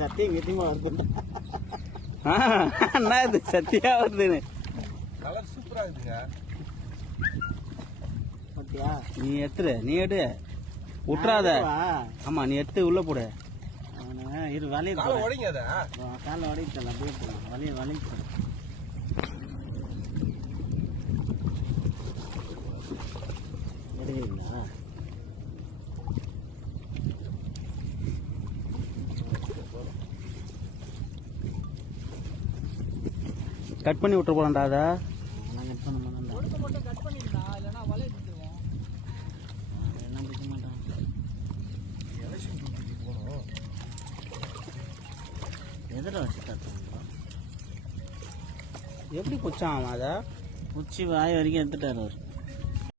சத்தியம் கத்தியமா வருது. அண்ணா இது சத்தியா வருதுன்னு கலர் சூப்பரா இருக்குங்க. பாத்தியா நீ எத்துரு, நீ எடு, விட்டுறாத. ஆமா நீ எடுத்து உள்ள போடு. இரு வலையை காலை உடைங்க. அதை காலை உடைத்தல அப்படியே போடலாம். வலையை வலைக்கு எடுக்கிறீங்களா? கட் பண்ணி விட்டு போலாம்டா. அதை கட் பண்ண மாட்டேன். கட் பண்ணிடலாம், இல்லைன்னா வலையை விட்டுருவோம். எல்லாம் பிடிக்க மாட்டான். எலெக்ஷன் டியூட்டிக்கு போகணும். எதிர வச்சு தட்டுவோம். எப்படி பிடிச்சான் அவன்? அதை உச்சி வாய் வரைக்கும் எடுத்துட்டாரு அவர்.